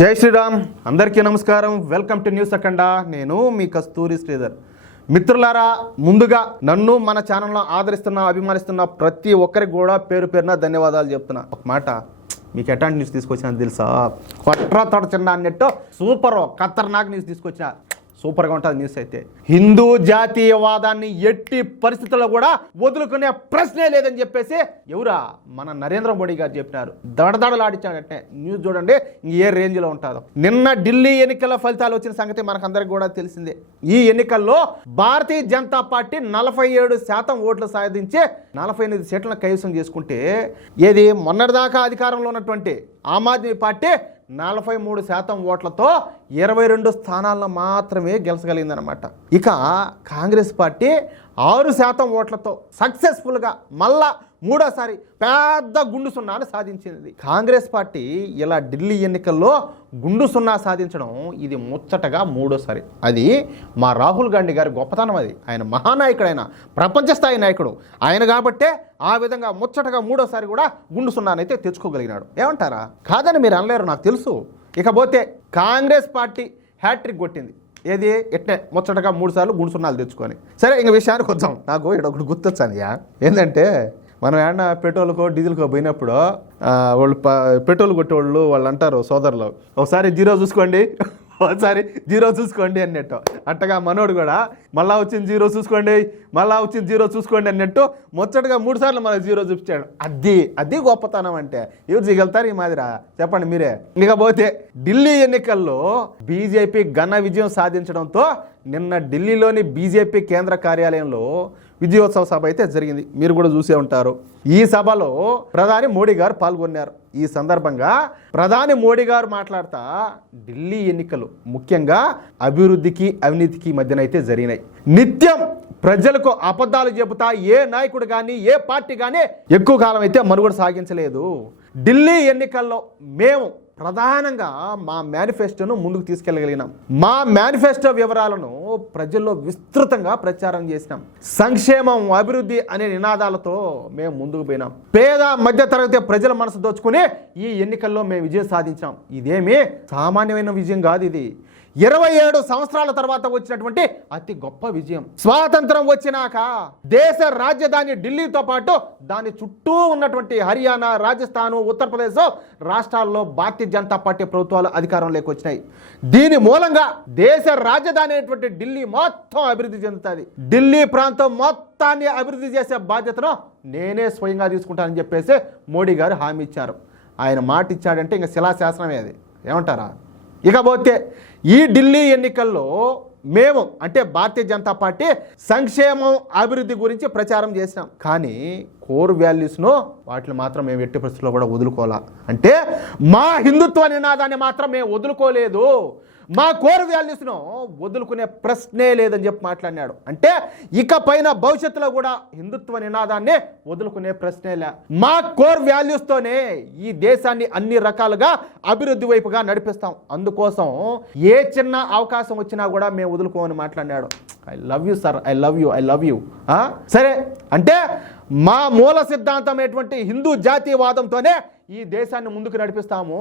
జై శ్రీరామ్. అందరికీ నమస్కారం. వెల్కమ్ టు న్యూస్ అఖండ. నేను మీ కస్తూరి శ్రీధర్. మిత్రులారా, ముందుగా నన్ను మన ఛానల్లో ఆదరిస్తున్న అభిమానిస్తున్న ప్రతి ఒక్కరికి కూడా పేరు పేరున ధన్యవాదాలు చెప్తున్నా. ఒక మాట, మీకు ఎట్లాంటి న్యూస్ తీసుకొచ్చినా తెలుసా? కొట్ర తొడచండా అన్నట్టు సూపర్ ఖతర్నాక్ న్యూస్ తీసుకొచ్చిన. సూపర్గా ఉంటుంది న్యూస్ అయితే. హిందూ జాతీయవాదాన్ని ఎట్టి పరిస్థితుల్లో కూడా వదులుకునే ప్రశ్నే లేదని చెప్పేసి ఎవరా మన నరేంద్ర మోడీ గారు చెప్పినారు. దడదడలాడించాడంటే న్యూస్ చూడండి ఏ రేంజ్లో ఉంటుందో. నిన్న ఢిల్లీ ఎన్నికల ఫలితాలు వచ్చిన సంగతి మనకందరికి కూడా తెలిసిందే. ఈ ఎన్నికల్లో భారతీయ జనతా పార్టీ 47% ఓట్లు సాధించి 48 సీట్లను కైవసం చేసుకుంటే, ఏది మొన్నటిదాకా అధికారంలో ఉన్నటువంటి ఆమ్ ఆద్మీ పార్టీ 43% ఓట్లతో 22 స్థానాలను మాత్రమే గెలచగలిగిందనమాట. ఇక కాంగ్రెస్ పార్టీ 6% ఓట్లతో సక్సెస్ఫుల్గా మళ్ళా మూడోసారి పెద్ద గుండు సున్నాను సాధించింది. కాంగ్రెస్ పార్టీ ఇలా ఢిల్లీ ఎన్నికల్లో గుండు సున్నా సాధించడం ఇది ముచ్చటగా మూడోసారి. అది మా రాహుల్ గాంధీ గారి గొప్పతనం. అది ఆయన మహానాయకుడు, ఆయన ప్రపంచ స్థాయి నాయకుడు ఆయన కాబట్టే ఆ విధంగా ముచ్చటగా మూడోసారి కూడా గుండు సున్నానైతే తెచ్చుకోగలిగినాడు. ఏమంటారా? కాదని మీరు అనలేరు, నాకు తెలుసు. ఇకపోతే కాంగ్రెస్ పార్టీ హ్యాట్రిక్ కొట్టింది. ఏది ఎట్నే ముచ్చటగా 3 సార్లు గుండు సున్నాలు తెచ్చుకొని. సరే, ఇంక విషయానికి వచ్చాం. నాకు ఇక్కడ ఒకటి గుర్తొచ్చాను. ఏంటంటే, మనం ఏమన్నా పెట్రోల్కో డీజిల్కో పోయినప్పుడు వాళ్ళు పెట్రోల్ కొట్టేవాళ్ళు వాళ్ళు అంటారు, సోదరులు, ఒకసారి 0 చూసుకోండి, ఒకసారి 0 చూసుకోండి అన్నట్టు. అట్టగా మనోడు కూడా మళ్ళా వచ్చింది 0 చూసుకోండి, మళ్ళా వచ్చింది 0 చూసుకోండి అన్నట్టు ముచ్చటగా 3 సార్లు మళ్ళీ 0 చూపించాడు. అది గొప్పతనం అంటే. ఎవరు చేయగలుగుతారు ఈ మాదిరా? చెప్పండి మీరే. ఇకపోతే ఢిల్లీ ఎన్నికల్లో బీజేపీ ఘన విజయం సాధించడంతో నిన్న ఢిల్లీలోని బీజేపీ కేంద్ర కార్యాలయంలో విజయోత్సవ సభ అయితే జరిగింది. మీరు కూడా చూసే ఉంటారు. ఈ సభలో ప్రధాని మోడీ గారు పాల్గొన్నారు. ఈ సందర్భంగా ప్రధాని మోడీ గారు మాట్లాడుతూ ఢిల్లీ ఎన్నికలు ముఖ్యంగా అభివృద్ధికి అవినీతికి మధ్యనైతే జరిగినాయి. నిత్యం ప్రజలకు అబద్ధాలు చెబుతా ఏ నాయకుడు కానీ ఏ పార్టీ కానీ ఎక్కువ కాలం అయితే మనుగడ సాగించలేదు. ఢిల్లీ ఎన్నికల్లో మేము ప్రధానంగా మా మేనిఫెస్టోను ముందుకు తీసుకెళ్ళగలిగినాం. మా మేనిఫెస్టో వివరాలను ప్రజల్లో విస్తృతంగా ప్రచారం చేసినాం. సంక్షేమం, అభివృద్ధి అనే నినాదాలతో మేము ముందుకు పోయినాం. పేద మధ్య తరగతి ప్రజల మనసు దోచుకుని ఈ ఎన్నికల్లో మేము విజయం సాధించాం. ఇదేమీ సామాన్యమైన విజయం కాదు. ఇది 27 సంవత్సరాల తర్వాత వచ్చినటువంటి అతి గొప్ప విజయం. స్వాతంత్రం వచ్చినాక దేశ రాజధాని ఢిల్లీతో పాటు దాని చుట్టూ ఉన్నటువంటి హర్యానా, రాజస్థాన్, ఉత్తరప్రదేశ్ రాష్ట్రాల్లో భారతీయ జనతా పార్టీ ప్రభుత్వాలు అధికారంలోకి వచ్చినాయి. దీని మూలంగా దేశ రాజధాని అయినటువంటి ఢిల్లీ మొత్తం అభివృద్ధి చెందుతుంది. ఢిల్లీ ప్రాంతం మొత్తాన్ని అభివృద్ధి చేసే బాధ్యతను నేనే స్వయంగా తీసుకుంటానని చెప్పేసి మోడీ గారు హామీ ఇచ్చారు. ఆయన మాట ఇచ్చాడంటే ఇంకా శిలాశాసనమే అది. ఏమంటారా? ఇకపోతే ఈ ఢిల్లీ ఎన్నికల్లో మేము అంటే భారతీయ జనతా పార్టీ సంక్షేమం, అభివృద్ధి గురించి ప్రచారం చేసినాం. కానీ కోర్ వాల్యూస్ను వాటిని మాత్రం మేము ఎట్టి పరిస్థితుల్లో కూడా వదులుకోవాలా. అంటే మా హిందుత్వ నినాదాన్ని మాత్రం మేము వదులుకోలేదు. మా కోర్ వాల్యూస్ను వదులుకునే ప్రశ్నే లేదని చెప్పి మాట్లాడినాడు. అంటే ఇక పైన భవిష్యత్తులో కూడా హిందుత్వ నినాదాన్ని వదులుకునే ప్రశ్నే లే. మా కోర్ వాల్యూస్తోనే ఈ దేశాన్ని అన్ని రకాలుగా అభివృద్ధి వైపుగా నడిపిస్తాం. అందుకోసం ఏ చిన్న అవకాశం వచ్చినా కూడా మేము వదులుకోమని మాట్లాడినాడు. I love you sir, I love you, I love you. సరే, అంటే మా మూల సిద్ధాంతమైనటువంటి హిందూ జాతీయవాదంతోనే ఈ దేశాన్ని ముందుకు నడిపిస్తాము.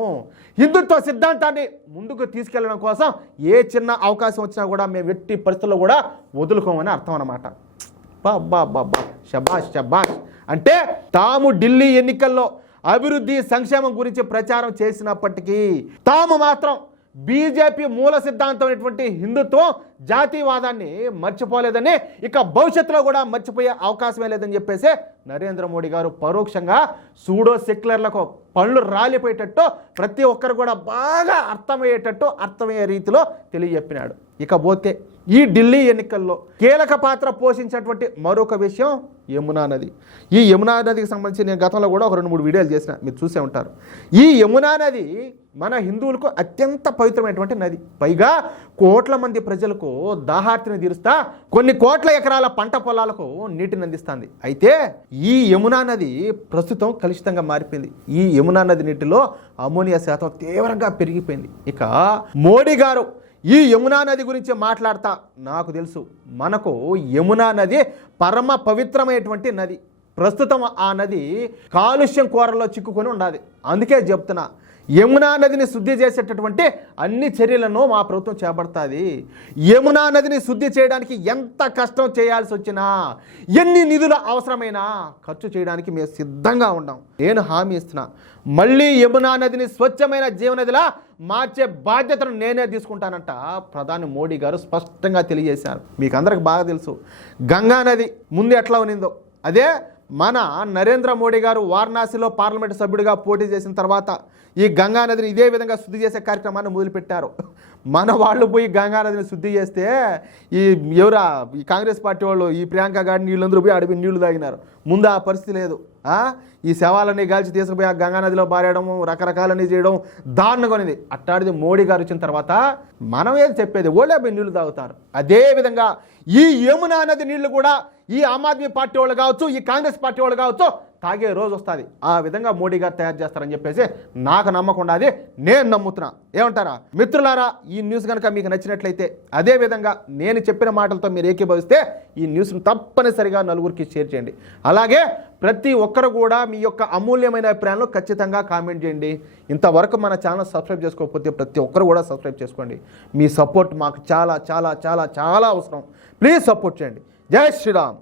హిందుత్వ సిద్ధాంతాన్ని ముందుకు తీసుకెళ్లడం కోసం ఏ చిన్న అవకాశం వచ్చినా కూడా మేము ఎట్టి పరిస్థితుల్లో కూడా వదులుకోమని అర్థం అన్నమాట. బాబా, శబాష్ శబాష్. అంటే తాము ఢిల్లీ ఎన్నికల్లో అభివృద్ధి, సంక్షేమం గురించి ప్రచారం చేసినప్పటికీ తాము మాత్రం బీజేపీ మూల సిద్ధాంతమైనటువంటి హిందుత్వం, జాతీయవాదాన్ని మర్చిపోలేదని, ఇక భవిష్యత్తులో కూడా మర్చిపోయే అవకాశమే లేదని చెప్పేసి నరేంద్ర మోడీ గారు పరోక్షంగా సూడో సెక్యులర్లకు పళ్ళు రాలిపోయేటట్టు ప్రతి ఒక్కరు కూడా బాగా అర్థమయ్యే రీతిలో తెలియజెప్పినాడు. ఇకపోతే ఈ ఢిల్లీ ఎన్నికల్లో కీలక పాత్ర పోషించినటువంటి మరొక విషయం యమునా నది. ఈ యమునా నదికి సంబంధించి నేను గతంలో కూడా ఒక 2-3 వీడియోలు చేసిన, మీరు చూసే ఉంటారు. ఈ యమునా నది మన హిందువులకు అత్యంత పవిత్రమైనటువంటి నది. పైగా కోట్ల మంది ప్రజలకు దాహార్తిని తీరుస్తా కొన్ని కోట్ల ఎకరాల పంట పొలాలకు నీటిని అందిస్తుంది. అయితే ఈ యమునా నది ప్రస్తుతం కలుషితంగా మారిపోయింది. ఈ యమునా నది నీటిలో అమోనియా శాతం తీవ్రంగా పెరిగిపోయింది. ఇక మోడీ గారు ఈ యమునా నది గురించి మాట్లాడతా, నాకు తెలుసు మనకు యమునా నది పరమ పవిత్రమైనటువంటి నది. ప్రస్తుతం ఆ నది కాలుష్యం కోరలో చిక్కుకొని ఉండాలి. అందుకే చెప్తున్నా, యమునా నదిని శుద్ధి చేసేటటువంటి అన్ని చర్యలను మా ప్రభుత్వం చేపడుతుంది. యమునా నదిని శుద్ధి చేయడానికి ఎంత కష్టం చేయాల్సి వచ్చినా, ఎన్ని నిధులు అవసరమైనా ఖర్చు చేయడానికి మేము సిద్ధంగా ఉన్నాం. నేను హామీ ఇస్తున్నా, మళ్ళీ యమునా నదిని స్వచ్ఛమైన జీవనదిలా మార్చే బాధ్యతను నేనే తీసుకుంటానంట ప్రధాని మోడీ గారు స్పష్టంగా తెలియజేశారు. మీకు అందరికి బాగా తెలుసు గంగా నది ముందు ఎట్లా ఉన్నిందో, అదే మన నరేంద్ర మోడీ గారు వారణాసిలో పార్లమెంటు సభ్యుడిగా పోటీ చేసిన తర్వాత ఈ గంగా నదిని ఇదే విధంగా శుద్ధి చేసే కార్యక్రమాన్ని మొదలుపెట్టారు. మన వాళ్ళు పోయి గంగా నదిని శుద్ధి చేస్తే ఈ కాంగ్రెస్ పార్టీ వాళ్ళు ఈ ప్రియాంక గారిని నీళ్ళందరూ పోయి అడిగి నీళ్లు తాగినారు. ముందు ఆ పరిస్థితి లేదు. ఈ శవాలన్నీ గాల్చి తీసుకుపోయి ఆ గంగా నదిలో పారేయడం, రకరకాలన్నీ చేయడం దారుణంగా ఉంది. అట్టాడిది మోడీ గారు వచ్చిన తర్వాత మనం ఏం చెప్పేది, ఓలే పోయి నీళ్లు తాగుతారు. అదేవిధంగా ఈ యమునా నది నీళ్లు కూడా ఈ ఆమ్ ఆద్మీ పార్టీ వాళ్ళు కావచ్చు, ఈ కాంగ్రెస్ పార్టీ వాళ్ళు కావచ్చు తాగే రోజు వస్తుంది. ఆ విధంగా మోడీ గారు తయారు చేస్తారని చెప్పేసి నాకు నమ్మకం ఉన్నది, నేను నమ్ముతున్నా. ఏమంటారా మిత్రులారా? ఈ న్యూస్ కనుక మీకు నచ్చినట్లయితే, అదేవిధంగా నేను చెప్పిన మాటలతో మీరు ఏకీభవిస్తే ఈ న్యూస్ను తప్పనిసరిగా నలుగురికి షేర్ చేయండి. అలాగే ప్రతి ఒక్కరు కూడా మీ యొక్క అమూల్యమైన అభిప్రాయాలను ఖచ్చితంగా కామెంట్ చేయండి. ఇంతవరకు మన ఛానల్ సబ్స్క్రైబ్ చేసుకోకపోతే ప్రతి ఒక్కరు కూడా సబ్స్క్రైబ్ చేసుకోండి. మీ సపోర్ట్ మాకు చాలా చాలా చాలా చాలా అవసరం. ప్లీజ్ సపోర్ట్ చేయండి. జై శ్రీరామ్.